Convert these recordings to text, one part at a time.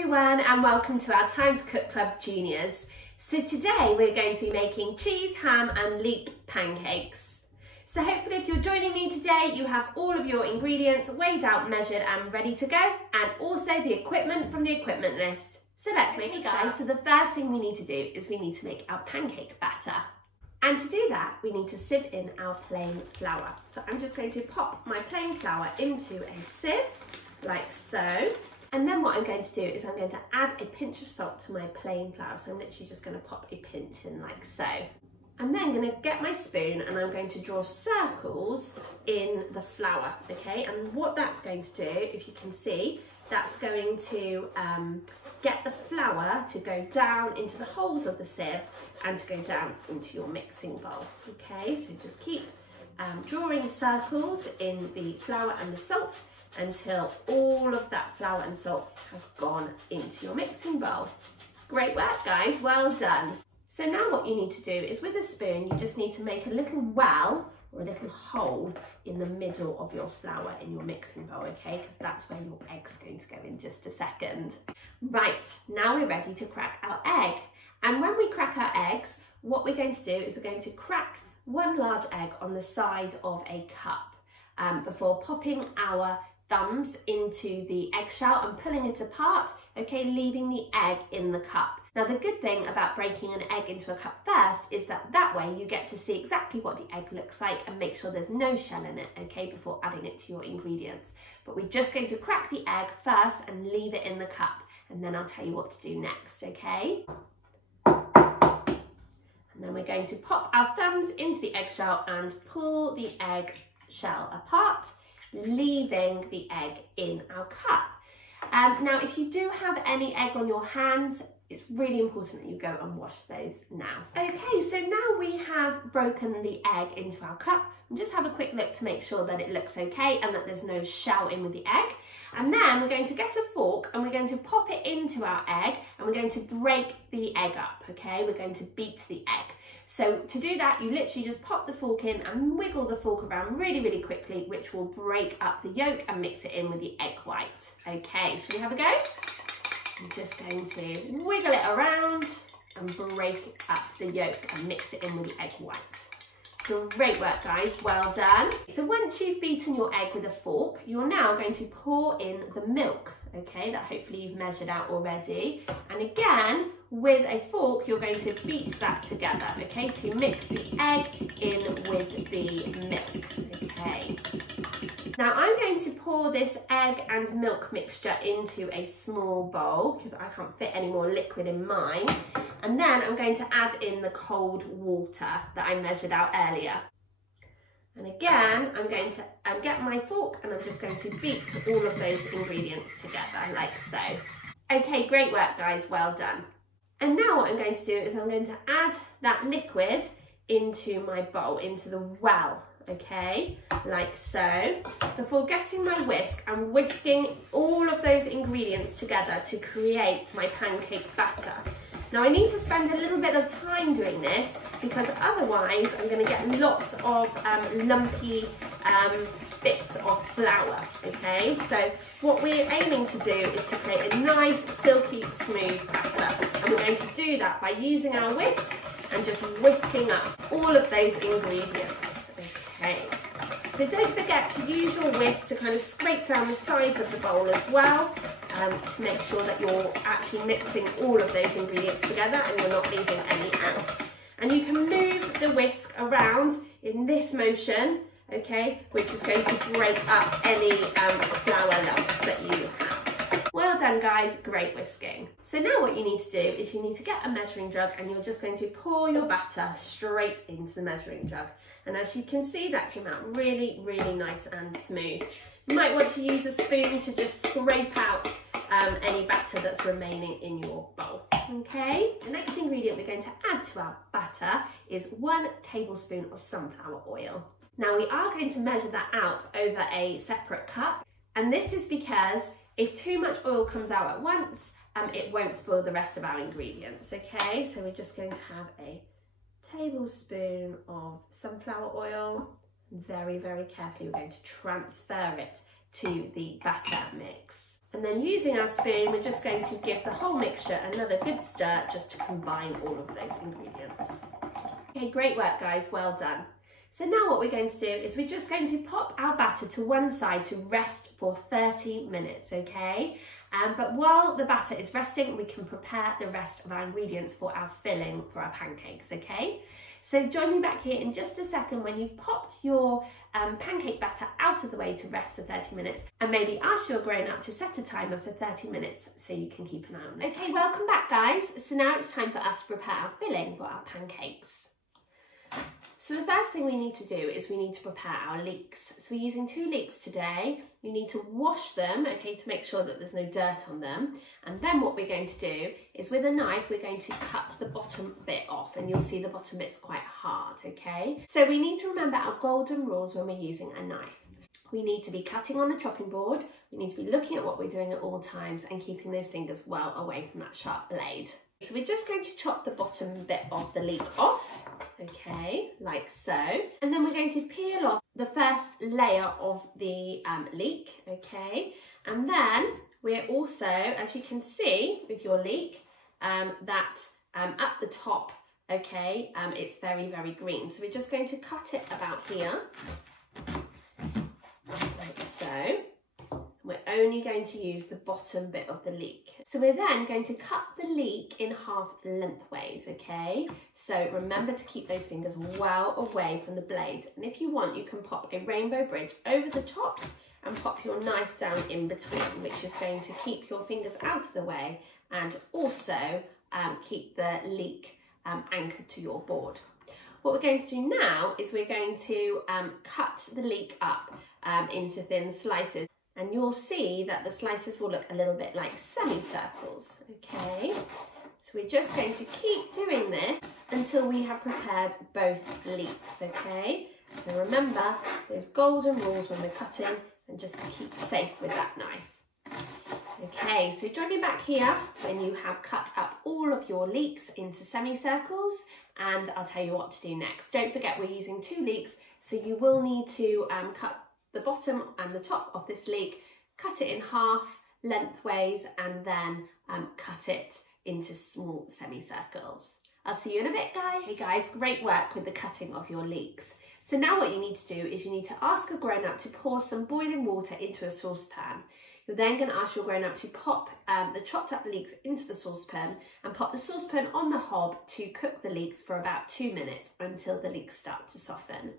everyone and welcome to our Time to Cook Club Juniors. So today we're going to be making cheese, ham and leek pancakes. So hopefully if you're joining me today you have all of your ingredients weighed out, measured and ready to go, and also the equipment from the equipment list. So let's make it, guys. So the first thing we need to do is we need to make our pancake batter. And to do that, we need to sieve in our plain flour. So I'm just going to pop my plain flour into a sieve, like so. And then what I'm going to do is I'm going to add a pinch of salt to my plain flour. So I'm literally just going to pop a pinch in like so. I'm then going to get my spoon and I'm going to draw circles in the flour, okay? And what that's going to do, if you can see, that's going to get the flour to go down into the holes of the sieve and to go down into your mixing bowl, okay? So just keep drawing circles in the flour and the salt until all of that flour and salt has gone into your mixing bowl. Great work, guys, well done. So now what you need to do is with a spoon, you just need to make a little well or a little hole in the middle of your flour in your mixing bowl, okay? Because that's where your egg's going to go in just a second. Right, now we're ready to crack our egg. And when we crack our eggs, what we're going to do is we're going to crack one large egg on the side of a cup before popping our thumbs into the eggshell and pulling it apart, okay, leaving the egg in the cup. Now the good thing about breaking an egg into a cup first is that way you get to see exactly what the egg looks like and make sure there's no shell in it, okay, before adding it to your ingredients. But we're just going to crack the egg first and leave it in the cup, and then I'll tell you what to do next, okay? And then we're going to pop our thumbs into the eggshell and pull the egg shell apart, leaving the egg in our cup. Now if you do have any egg on your hands, it's really important that you go and wash those now. Okay, so now we have broken the egg into our cup, and just have a quick look to make sure that it looks okay and that there's no shell in with the egg. And then we're going to get a fork and we're going to pop it into our egg and we're going to break the egg up, okay? We're going to beat the egg. So to do that, you literally just pop the fork in and wiggle the fork around really, really quickly, which will break up the yolk and mix it in with the egg white. Okay, should we have a go? I'm just going to wiggle it around and break up the yolk and mix it in with the egg white. Great work, guys, well done. So once you've beaten your egg with a fork, you're now going to pour in the milk, okay, that hopefully you've measured out already. And again, with a fork, you're going to beat that together, okay, to mix the egg in with the milk, okay. Now I'm going to pour this egg and milk mixture into a small bowl because I can't fit any more liquid in mine. And then I'm going to add in the cold water that I measured out earlier. And again, I'm going to get my fork and I'm just going to beat all of those ingredients together like so. Okay, great work, guys, well done. And now what I'm going to do is I'm going to add that liquid into my bowl, into the well, okay, like so. Before getting my whisk, I'm whisking all of those ingredients together to create my pancake batter. Now I need to spend a little bit of time doing this because otherwise I'm going to get lots of lumpy bits of flour, okay? So what we're aiming to do is to create a nice silky smooth batter, and we're going to do that by using our whisk and just whisking up all of those ingredients, okay? So don't forget to use your whisk to kind of scrape down the sides of the bowl as well, to make sure that you're actually mixing all of those ingredients together and you're not leaving any out. And you can move the whisk around in this motion, okay, which is going to break up any flour lumps that you have. Well done, guys, great whisking. So now what you need to do is you need to get a measuring jug and you're just going to pour your batter straight into the measuring jug. And as you can see, that came out really, really nice and smooth. You might want to use a spoon to just scrape out any batter that's remaining in your bowl, okay? The next ingredient we're going to add to our batter is 1 tablespoon of sunflower oil. Now we are going to measure that out over a separate cup, and this is because if too much oil comes out at once, it won't spoil the rest of our ingredients, okay? So we're just going to have a tablespoon of sunflower oil. Very, very carefully we're going to transfer it to the batter mix. And then using our spoon, we're just going to give the whole mixture another good stir just to combine all of those ingredients. Okay, great work guys, well done. So now what we're going to do is we're just going to pop our batter to one side to rest for 30 minutes, okay? But while the batter is resting, we can prepare the rest of our ingredients for our filling for our pancakes, okay? So join me back here in just a second when you've popped your pancake batter out of the way to rest for 30 minutes, and maybe ask your grown-up to set a timer for 30 minutes so you can keep an eye on it. Okay, welcome back guys. So now it's time for us to prepare our filling for our pancakes. So the first thing we need to do is we need to prepare our leeks. So we're using 2 leeks today. You need to wash them, okay, to make sure that there's no dirt on them. And then what we're going to do is with a knife, we're going to cut the bottom bit off, and you'll see the bottom bit's quite hard, okay? So we need to remember our golden rules when we're using a knife. We need to be cutting on a chopping board. We need to be looking at what we're doing at all times and keeping those fingers well away from that sharp blade. So we're just going to chop the bottom bit of the leek off, okay, like so. And then we're going to peel off the first layer of the leek, okay. And then we're also, as you can see with your leek, that at the top, okay, it's very, very green. So we're just going to cut it about here, like so. We're only going to use the bottom bit of the leek. So we're then going to cut the leek in half lengthways, okay? So remember to keep those fingers well away from the blade. And if you want, you can pop a rainbow bridge over the top and pop your knife down in between, which is going to keep your fingers out of the way and also keep the leek anchored to your board. What we're going to do now is we're going to cut the leek up into thin slices. And you'll see that the slices will look a little bit like semicircles, okay? So we're just going to keep doing this until we have prepared both leeks, okay? So remember those golden rules when we're cutting, and just to keep safe with that knife. Okay, so join me back here when you have cut up all of your leeks into semicircles, and I'll tell you what to do next. Don't forget we're using 2 leeks, so you will need to cut the bottom and the top of this leek, cut it in half lengthways, and then cut it into small semicircles. I'll see you in a bit guys. Hey guys, great work with the cutting of your leeks. So now what you need to do is you need to ask a grown-up to pour some boiling water into a saucepan. You're then going to ask your grown-up to pop the chopped up leeks into the saucepan and pop the saucepan on the hob to cook the leeks for about 2 minutes until the leeks start to soften.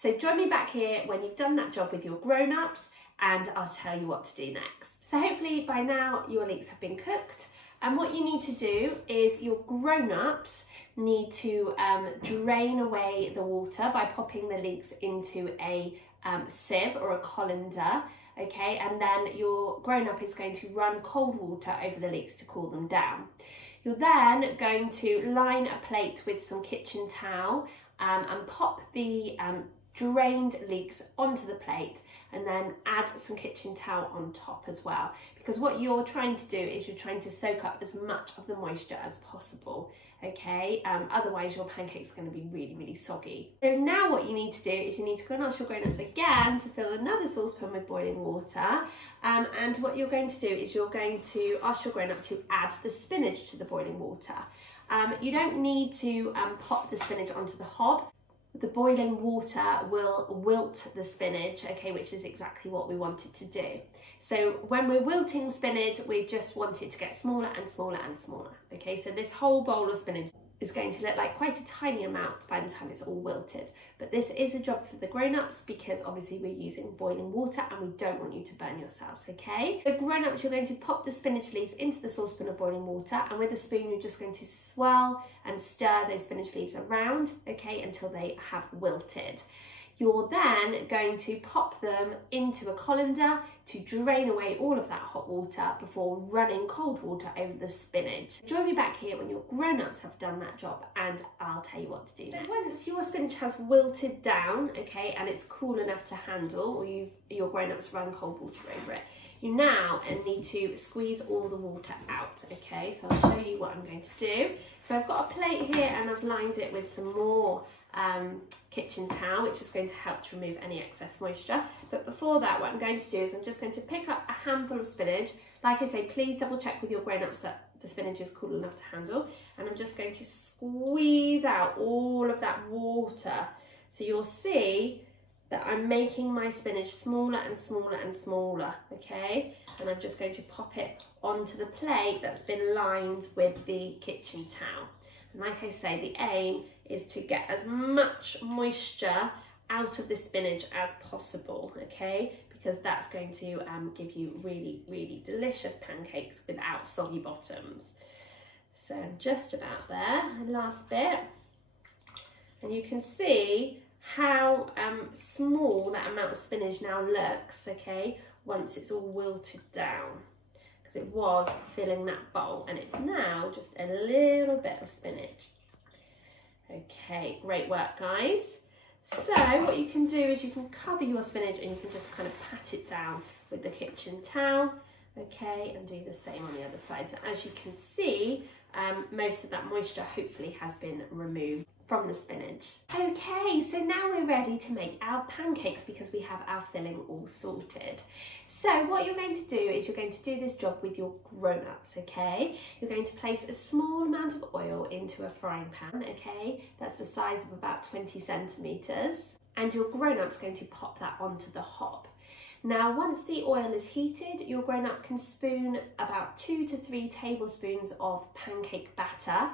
So join me back here when you've done that job with your grown-ups, and I'll tell you what to do next. So hopefully by now your leeks have been cooked, and what you need to do is your grown-ups need to drain away the water by popping the leeks into a sieve or a colander, okay, and then your grown-up is going to run cold water over the leeks to cool them down. You're then going to line a plate with some kitchen towel and pop the drained leeks onto the plate, and then add some kitchen towel on top as well, because what you're trying to do is you're trying to soak up as much of the moisture as possible, okay? Otherwise your pancake's going to be really, really soggy. So now what you need to do is you need to go and ask your grown-ups again to fill another saucepan with boiling water, and what you're going to do is you're going to ask your grown-up to add the spinach to the boiling water. You don't need to pop the spinach onto the hob. The boiling water will wilt the spinach, okay, which is exactly what we want it to do. So when we're wilting spinach, we just want it to get smaller and smaller and smaller, okay? So this whole bowl of spinach is going to look like quite a tiny amount by the time it's all wilted. But this is a job for the grown-ups because obviously we're using boiling water and we don't want you to burn yourselves, okay? The grown-ups, you're going to pop the spinach leaves into the saucepan of boiling water, and with a spoon you're just going to swirl and stir those spinach leaves around, okay, until they have wilted. You're then going to pop them into a colander to drain away all of that hot water before running cold water over the spinach. Join me back here when your grown-ups have done that job, and I'll tell you what to do next. So once your spinach has wilted down, okay, and it's cool enough to handle, or your grown-ups run cold water over it, you now need to squeeze all the water out, okay? So I'll show you what I'm going to do. So I've got a plate here and I've lined it with some more kitchen towel, which is going to help to remove any excess moisture. But before that, what I'm going to do is I'm just just going to pick up a handful of spinach. Like I say, please double check with your grown-ups that the spinach is cool enough to handle. And I'm just going to squeeze out all of that water. So you'll see that I'm making my spinach smaller and smaller and smaller, okay? And I'm just going to pop it onto the plate that's been lined with the kitchen towel. And like I say, the aim is to get as much moisture out of the spinach as possible, okay? Because that's going to give you really, really delicious pancakes without soggy bottoms. So just about there, last bit. And you can see how small that amount of spinach now looks, okay, once it's all wilted down, because it was filling that bowl and it's now just a little bit of spinach. Okay, great work, guys. So what you can do is you can cover your spinach and you can just kind of pat it down with the kitchen towel, okay, and do the same on the other side. So as you can see, most of that moisture hopefully has been removed from the spinach. Okay, so now we're ready to make our pancakes because we have our filling all sorted. So what you're going to do is you're going to do this job with your grown-ups, okay? You're going to place a small amount of oil into a frying pan, okay? That's the size of about 20 centimetres. And your grown-up's going to pop that onto the hob. Now, once the oil is heated, your grown-up can spoon about 2 to 3 tablespoons of pancake batter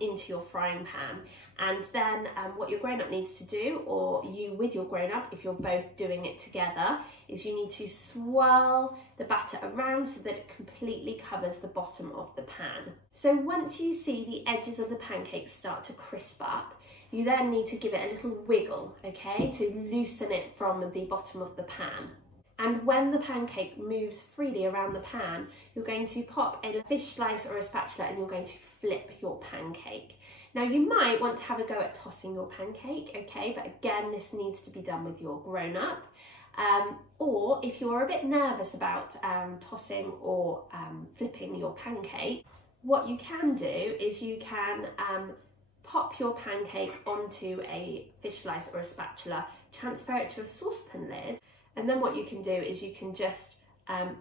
into your frying pan. And then what your grown-up needs to do, or you with your grown-up, if you're both doing it together, is you need to swirl the batter around so that it completely covers the bottom of the pan. So once you see the edges of the pancakes start to crisp up, you then need to give it a little wiggle, okay, to loosen it from the bottom of the pan. And when the pancake moves freely around the pan, you're going to pop a fish slice or a spatula and you're going to flip your pancake. Now you might want to have a go at tossing your pancake, okay, but again, this needs to be done with your grown-up. Or if you're a bit nervous about tossing or flipping your pancake, what you can do is you can pop your pancake onto a fish slice or a spatula, transfer it to a saucepan lid, and then what you can do is you can just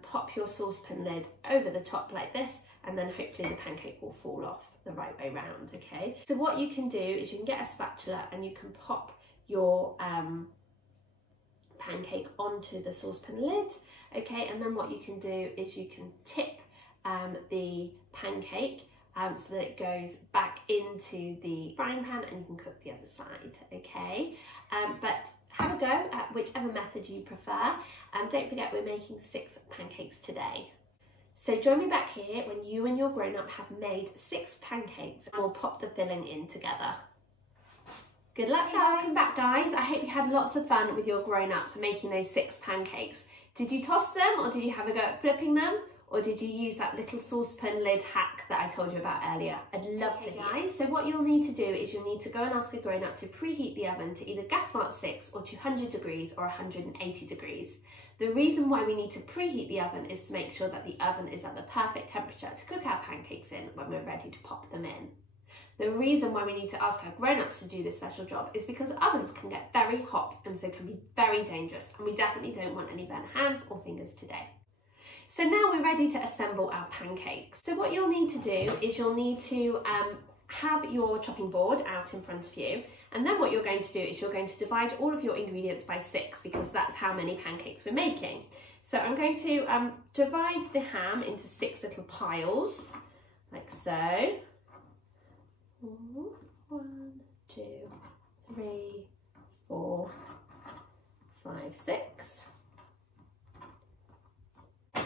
pop your saucepan lid over the top like this, and then hopefully the pancake will fall off the right way round, okay? So what you can do is you can get a spatula and you can pop your pancake onto the saucepan lid, okay? And then what you can do is you can tip the pancake so that it goes back into the frying pan and you can cook the other side, okay? But have a go at whichever method you prefer. Don't forget we're making 6 pancakes today. So join me back here when you and your grown-up have made 6 pancakes and we'll pop the filling in together. Good luck, guys. Welcome back, guys. I hope you had lots of fun with your grown-ups making those 6 pancakes. Did you toss them, or did you have a go at flipping them? Or did you use that little saucepan lid hack that I told you about earlier? I'd love to hear. Guys, so what you'll need to do is you'll need to go and ask a grown-up to preheat the oven to either gas mark 6 or 200 degrees or 180 degrees. The reason why we need to preheat the oven is to make sure that the oven is at the perfect temperature to cook our pancakes in when we're ready to pop them in. The reason why we need to ask our grown-ups to do this special job is because ovens can get very hot and so can be very dangerous, and we definitely don't want any burnt hands or fingers today. So now we're ready to assemble our pancakes. So what you'll need to do is you'll need to have your chopping board out in front of you, and then what you're going to do is you're going to divide all of your ingredients by 6 because that's how many pancakes we're making. So I'm going to divide the ham into 6 little piles, like so. 1, 2, 3, 4, 5, 6.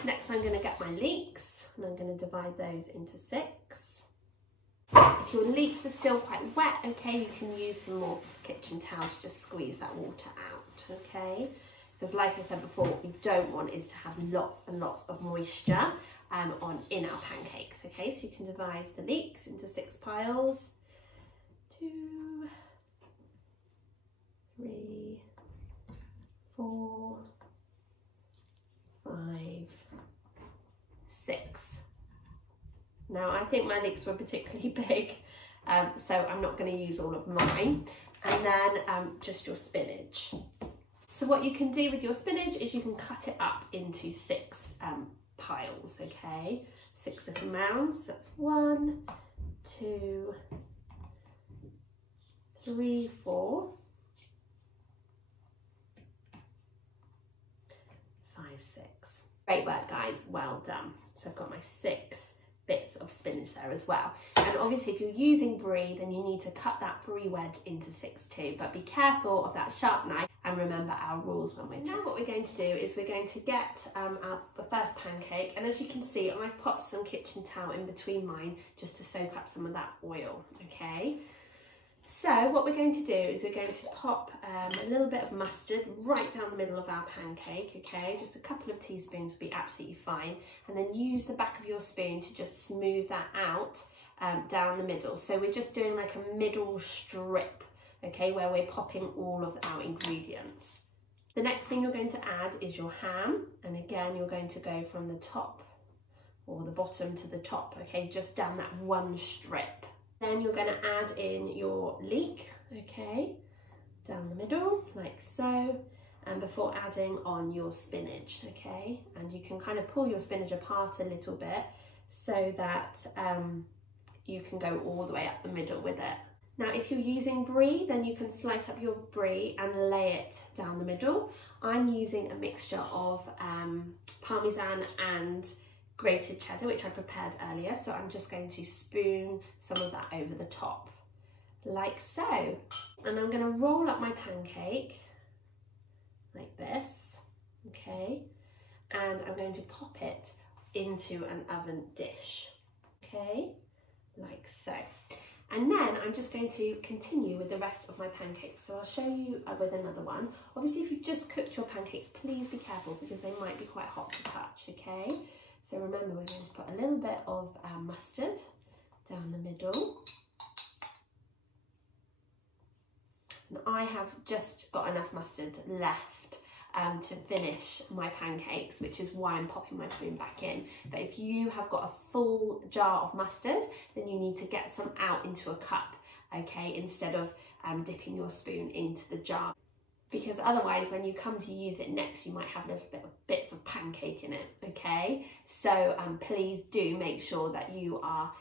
Next I'm going to get my leeks and I'm going to divide those into 6. If your leeks are still quite wet, okay, you can use some more kitchen towel to just squeeze that water out, okay? Because like I said before, what we don't want is to have lots and lots of moisture in our pancakes, okay? So you can divide the leeks into 6 piles. 2, 3, 4, 5, 6. Now I think my leeks were particularly big, so I'm not going to use all of mine. And then just your spinach. So what you can do with your spinach is you can cut it up into 6 piles, okay? 6 little mounds. That's 1, 2, 3, 4, 5, 6. Great work, guys, well done. So I've got my 6 bits of spinach there as well. And obviously if you're using brie, then you need to cut that brie wedge into 6 too, but be careful of that sharp knife and remember our rules when we're Now what we're going to do is we're going to get the first pancake, and as you can see, I've popped some kitchen towel in between mine just to soak up some of that oil, okay? So what we're going to do is we're going to pop a little bit of mustard right down the middle of our pancake, okay? Just a couple of teaspoons will be absolutely fine. And then use the back of your spoon to just smooth that out down the middle. So we're just doing like a middle strip, okay, where we're popping all of our ingredients. The next thing you're going to add is your ham. And again, you're going to go from the top or the bottom to the top, okay, just down that one strip. Then you're going to add in your leek, okay, down the middle, like so, and before adding on your spinach, okay, and you can kind of pull your spinach apart a little bit so that you can go all the way up the middle with it. Now, if you're using brie, then you can slice up your brie and lay it down the middle. I'm using a mixture of Parmesan and grated cheddar, which I prepared earlier, so I'm just going to spoon some of that over the top, like so. And I'm going to roll up my pancake like this, okay, and I'm going to pop it into an oven dish, okay, like so. And then I'm just going to continue with the rest of my pancakes. So I'll show you with another one. Obviously, if you've just cooked your pancakes, please be careful because they might be quite hot to touch, okay? So remember, we're going to put a little bit of mustard down the middle. And I have just got enough mustard left to finish my pancakes, which is why I'm popping my spoon back in. But if you have got a full jar of mustard, then you need to get some out into a cup, okay, instead of dipping your spoon into the jar. Because otherwise, when you come to use it next, you might have little bits of pancake in it, okay? So please do make sure that you are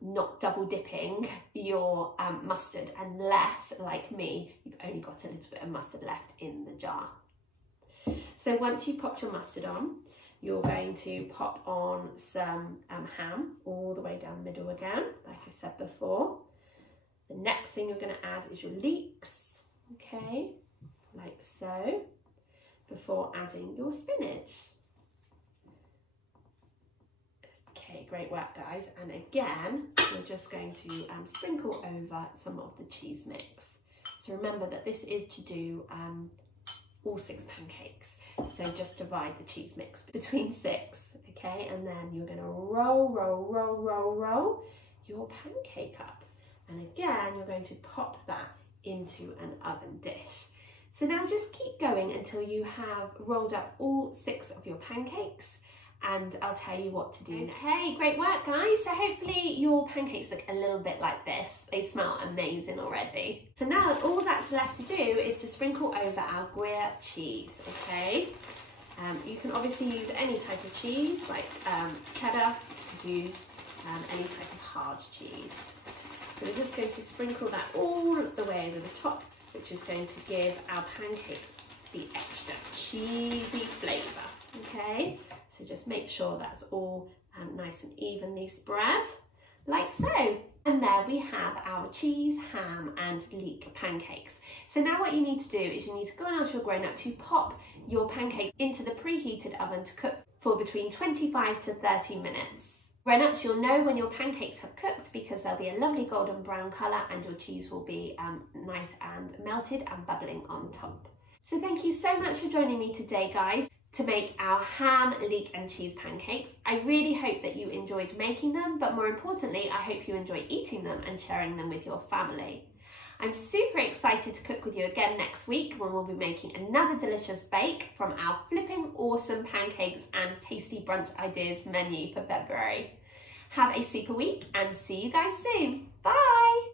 not double dipping your mustard, unless, like me, you've only got a little bit of mustard left in the jar. So once you've popped your mustard on, you're going to pop on some ham all the way down the middle again, like I said before. The next thing you're going to add is your leeks, okay, like so, before adding your spinach. Okay, great work, guys. And again, we're just going to sprinkle over some of the cheese mix. So remember that this is to do all 6 pancakes. So just divide the cheese mix between 6, okay? And then you're going to roll your pancake up. And again, you're going to pop that into an oven dish. So now just keep going until you have rolled up all 6 of your pancakes, and I'll tell you what to do. Okay, great work, guys. So hopefully your pancakes look a little bit like this. They smell amazing already. So now all that's left to do is to sprinkle over our Gruyere cheese, okay? You can obviously use any type of cheese, like cheddar. You could use any type of hard cheese. So we're just going to sprinkle that all the way over the top, which is going to give our pancakes the extra cheesy flavour, okay? So just make sure that's all nice and evenly spread, like so. And there we have our cheese, ham and leek pancakes. So now what you need to do is you need to go and ask your grown-up to pop your pancakes into the preheated oven to cook for between 25 to 30 minutes. Grown-ups, you'll know when your pancakes have cooked because they'll be a lovely golden brown colour and your cheese will be nice and melted and bubbling on top. So thank you so much for joining me today, guys, to make our ham, leek and cheese pancakes. I really hope that you enjoyed making them, but more importantly, I hope you enjoy eating them and sharing them with your family. I'm super excited to cook with you again next week when we'll be making another delicious bake from our flipping awesome pancakes and tasty brunch ideas menu for February. Have a super week and see you guys soon. Bye!